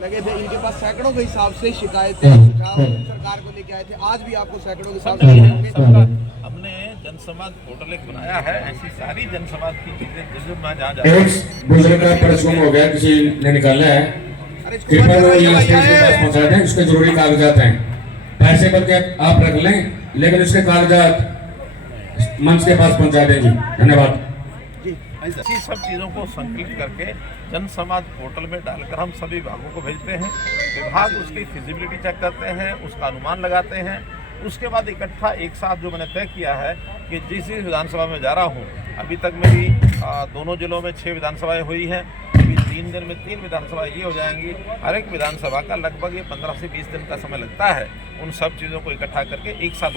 लगे थे, इनके पास सैकड़ों के हिसाब से शिकायतें सुझाव सरकार को लेके आए थे। आज भी आपको सैकड़ों के हिसाब से हमने जनसंवाद पोर्टल एक बनाया है। ऐसी सारी जनसंवाद की चीजें जो मैं जहाँ बुजुर्ग का पर्स गुम हो गया, किसी ने निकाला है, कृपया वो यहाँ स्टेज के पास पहुँचा दें। उसके जरूरी कागजात हैं, पैसे बल्कि आप रख लें, लेकिन उसके कागजात मंच के पास पहुँचा दें जी। धन्यवाद। ऐसी सब चीज़ों को संकलित करके जनसंवाद पोर्टल में डालकर हम सभी विभागों को भेजते हैं। विभाग उसकी फिजिबिलिटी चेक करते हैं, उसका अनुमान लगाते हैं। उसके बाद इकट्ठा एक साथ जो मैंने तय किया है कि जिस विधानसभा में जा रहा हूँ, अभी तक मेरी दोनों जिलों में 6 विधानसभाएं हुई हैं। अभी 3 दिन में 3 विधानसभा ये हो जाएंगी। हर एक विधानसभा का लगभग ये 15 से 20 दिन का समय लगता है उन सब चीज़ों को इकट्ठा करके एक साथ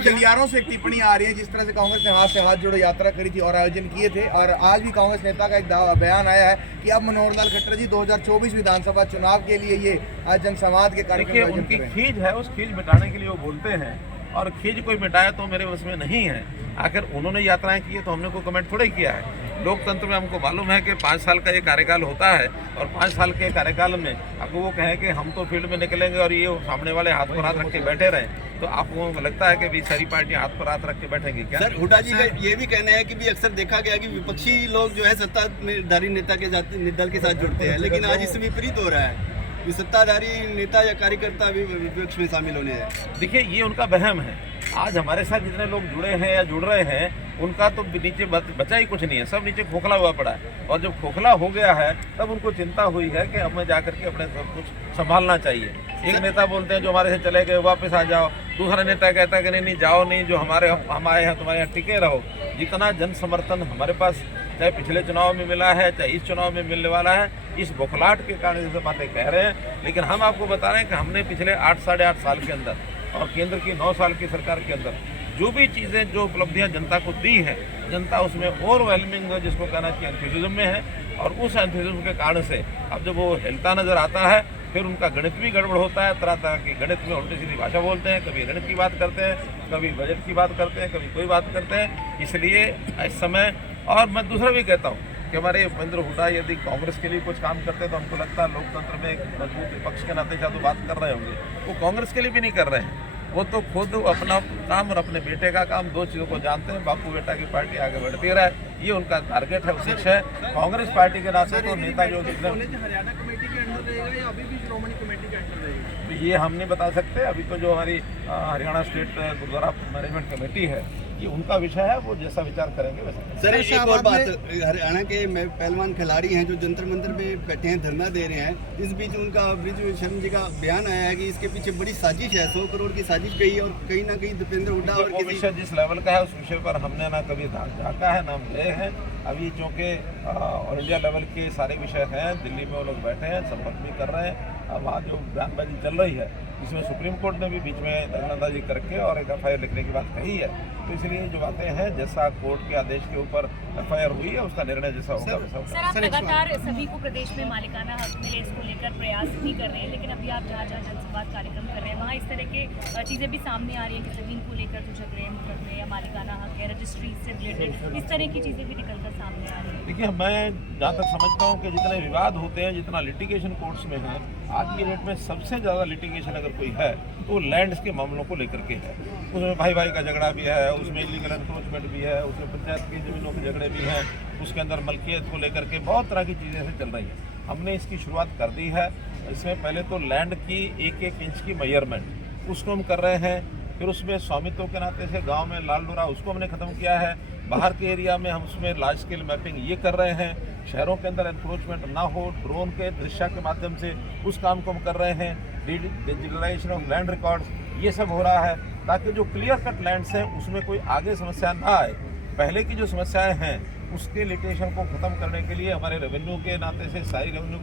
गलियारों से टिप्पणी आ रही है, जिस तरह से कांग्रेस ने हाथ से हाथ जोड़ो यात्रा करी थी और आयोजन किए थे, और आज भी कांग्रेस नेता का एक बयान आया है कि अब मनोहर लाल खट्टर जी 2024 विधानसभा चुनाव के लिए ये आज जनसंवाद के कार्यक्रम उनकी खींच है, उस खींच मिटाने के लिए वो बोलते हैं, और खींच कोई मिटाए तो मेरे बस में नहीं है। आखिर उन्होंने यात्राएं की है तो हमने कोई कमेंट थोड़ा ही किया है। लोकतंत्र में हमको मालूम है कि 5 साल का ये कार्यकाल होता है, और 5 साल के कार्यकाल में अगर वो कहें कि हम तो फील्ड में निकलेंगे और ये सामने वाले हाथ पर हाथ रख के बैठे रहें, तो आपको लगता है कि भी सारी पार्टियां हाथ पर हाथ रख के बैठेंगी क्या? सर, हुड्डा जी का ये भी कहना है कि भी अक्सर देखा गया कि विपक्षी लोग जो है सत्ताधारी नेता के दल के साथ जुड़ते हैं, लेकिन आज इससे विपरीत हो रहा है कि सत्ताधारी नेता या कार्यकर्ता भी विपक्ष में शामिल होने हैं। देखिए, ये उनका वहम है। आज हमारे साथ जितने लोग जुड़े हैं या जुड़ रहे हैं, उनका तो नीचे बचा ही कुछ नहीं है, सब नीचे खोखला हुआ पड़ा है। और जब खोखला हो गया है तब उनको चिंता हुई है कि हमें जाकर के अपने सब कुछ संभालना चाहिए। एक नेता बोलते हैं जो हमारे से चले गए वापस आ जाओ, दूसरा नेता कहता है कि नहीं जाओ नहीं, जो हम आए हैं तुम्हारे यहाँ टिके रहो। जितना जन समर्थन हमारे पास चाहे पिछले चुनाव में मिला है, चाहे इस चुनाव में मिलने वाला है, इस बौखलाहट के कारण जैसे बातें कह रहे हैं। लेकिन हम आपको बता रहे हैं कि हमने पिछले 8 साढ़े 8 साल के अंदर और केंद्र की 9 साल की सरकार के अंदर जो भी चीज़ें, जो उपलब्धियां जनता को दी है, जनता उसमें ओवरवेलमिंग जिसको कहना चाहिए एंथुसिज्म में है। और उस एंथुसिज्म के कारण से अब जब वो हिलता नजर आता है, फिर उनका गणित भी गड़बड़ होता है। तरह तरह की गणित में उल्टी सीधी भाषा बोलते हैं, कभी गणित की बात करते हैं, कभी बजट की बात करते हैं, कभी कोई बात करते हैं। इसलिए इस समय, और मैं दूसरा भी कहता हूँ कि हमारे महेंद्र हुड्डा यदि कांग्रेस के लिए कुछ काम करते हैं तो हमको लगता है लोकतंत्र में एक मजबूत विपक्ष के नाते शायद बात कर रहे होंगे। वो कांग्रेस के लिए भी नहीं कर रहे हैं, वो तो खुद अपना काम और अपने बेटे का काम, 2 चीज़ों को जानते हैं। बापू बेटा की पार्टी आगे बढ़ती रहा है, ये उनका टारगेट है, उद्देश्य है। कांग्रेस पार्टी के नाते तो नेता जो हरियाणा कमेटी के अंदर रहेगा या अभी भी श्रोमणी कमेटी के अंदर रहेगा, ये हम नहीं बता सकते। अभी तो जो हमारी Haryana state gurdwara management committee है, ये उनका विषय है, वो जैसा विचार करेंगे वैसा। सर, एक और बात, हरियाणा के पहलवान खिलाड़ी हैं जो जंतर मंतर पे बैठे हैं, धरना दे रहे हैं। इस बीच उनका ब्रिज शर्मा जी का बयान आया है कि इसके पीछे बड़ी साजिश है, 100 करोड़ की साजिश गई है, और कहीं ना कहीं दीपेंद्र हुड्डा और वो विषय जिस लेवल का है उस विषय पर हमने ना कभी झाँका है, ना हम गए हैं। अभी चूँकि ऑल इंडिया लेवल के सारे विषय हैं, दिल्ली में वो लोग बैठे हैं, संपर्क भी कर रहे हैं। अब वहाँ जो बयानबाजी चल रही है, इसमें सुप्रीम कोर्ट ने भी बीच में दखलंदाजी करके और एक FIR लिखने की बात कही है। तो इसलिए जो बातें हैं, जैसा कोर्ट के आदेश के ऊपर FIR हुई है, उसका निर्णय जैसा होगा वैसा होगा। सर, आप लगातार सभी को प्रदेश में मालिकाना हक मिले इसको लेकर प्रयास भी कर रहे हैं, लेकिन अभी आप जहाँ जहाँ जनसंवाद कार्यक्रम कर रहे हैं वहाँ इस तरह के चीज़ें भी सामने आ रही हैं कि ज़मीन को लेकर जो झगड़े मुकदमे या मालिकाना हक है, रजिस्ट्री से रिलेटेड इस तरह की चीज़ें भी निकलकर सामने आ रही हैं। देखिए, मैं जहाँ तक समझता हूँ कि जितने विवाद होते हैं, जितना लिटिगेशन कोर्ट्स में है, आज की डेट में सबसे ज़्यादा लिटिगेशन अगर कोई है तो लैंड्स के मामलों को लेकर के है। उसमें भाई भाई का झगड़ा भी है, उसमें इलीगल एनक्रोचमेंट भी है, उसमें पंचायत की ज़मीनों के झगड़े भी हैं, उसके अंदर मलकियत को लेकर के बहुत तरह की चीज़ें ऐसे चल रही हैं। हमने इसकी शुरुआत कर दी है। इसमें पहले तो लैंड की 1-1 इंच की मेजरमेंट उसको हम कर रहे हैं। फिर उसमें स्वामित्व के नाते से गाँव में लाल डोरा उसको हमने ख़त्म किया है। बाहर के एरिया में हम उसमें लार्ज स्केल मैपिंग ये कर रहे हैं। शहरों के अंदर एनक्रोचमेंट ना हो, ड्रोन के दृश्य के माध्यम से उस काम को हम कर रहे हैं। डिजिटलाइजेशन ऑफ लैंड रिकॉर्ड्स, ये सब हो रहा है ताकि जो क्लियर कट लैंड्स हैं उसमें कोई आगे समस्या ना आए। पहले की जो समस्याएं हैं उसके लिटिगेशन को ख़त्म करने के लिए हमारे रेवेन्यू के नाते से सारी रेवेन्यू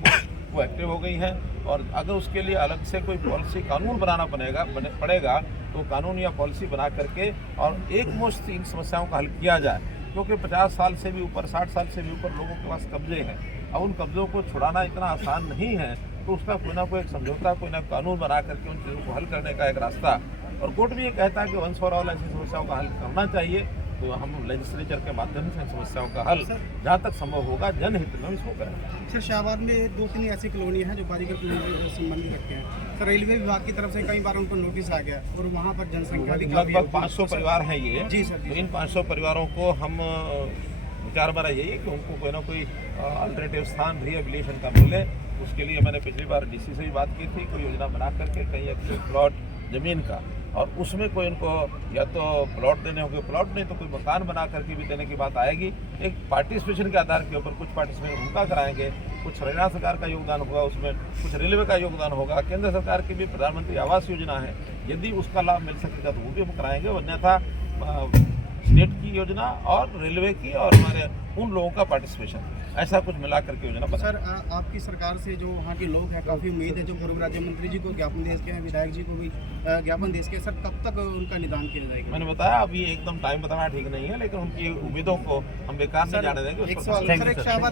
वो एक्टिव हो गई हैं। और अगर उसके लिए अलग से कोई पॉलिसी कानून बनाना पड़ेगा तो कानून या पॉलिसी बना करके और एक मुश्त इन समस्याओं का हल किया जाए। क्योंकि 50 साल से भी ऊपर, 60 साल से भी ऊपर लोगों के पास कब्जे हैं। अब उन कब्जों को छुड़ाना इतना आसान नहीं है, तो उसका कोई ना कोई एक समझौता, कोई ना कानून बना करके उन चीज़ों को हल करने का एक रास्ता। और कोर्ट भी ये कहता है कि वंस फॉर ऑल ऐसी समस्याओं का हल करना चाहिए। तो हम लेजिस्लेचर के माध्यम से समस्याओं का हल जहाँ तक संभव होगा जनहित में इसको करें। सर शाहबाद में 2-3 ऐसी कॉलोनी हैं जो बालिका कॉलोनी से संबंधित रखते हैं। सर रेलवे विभाग की तरफ से कई बार उनको नोटिस आ गया और वहाँ पर जनसंख्या भी काफी है। लगभग 500 परिवार हैं ये। जी सर। तो इन 500 परिवारों को हम विचार हमारा यही है कि उनको कोई ना कोई अल्टरनेटिव स्थान रिहेबिलिटेशन का मिले। उसके लिए मैंने पिछली बार डीसी से भी बात की थी, कोई योजना बना करके कहीं एक प्लॉट ज़मीन का, और उसमें कोई उनको या तो प्लॉट देने होंगे, प्लॉट नहीं तो कोई मकान बना करके भी देने की बात आएगी। एक पार्टिसिपेशन के आधार के ऊपर कुछ पार्टिसिपेशन उनका कराएंगे, कुछ हरियाणा सरकार का योगदान होगा, उसमें कुछ रेलवे का योगदान होगा, केंद्र सरकार की भी प्रधानमंत्री आवास योजना है, यदि उसका लाभ मिल सकेगा तो वो भी हम कराएंगे। अन्यथा स्टेट की योजना और रेलवे की और हमारे उन लोगों का पार्टिसिपेशन, ऐसा कुछ मिला करके योजना बना। सर आपकी सरकार से जो वहाँ के लोग हैं काफ़ी उम्मीद है, जो पूर्व राज्य मंत्री जी को ज्ञापन दे के हैं, विधायक जी को भी ज्ञापन दे के, सर कब तक उनका निदान किया जाएगा? मैंने बताया अभी एकदम टाइम बताना ठीक नहीं है, लेकिन उनकी उम्मीदों को हम बेकार नहीं जाने देंगे। एक सवाल सर, एक शाहबाद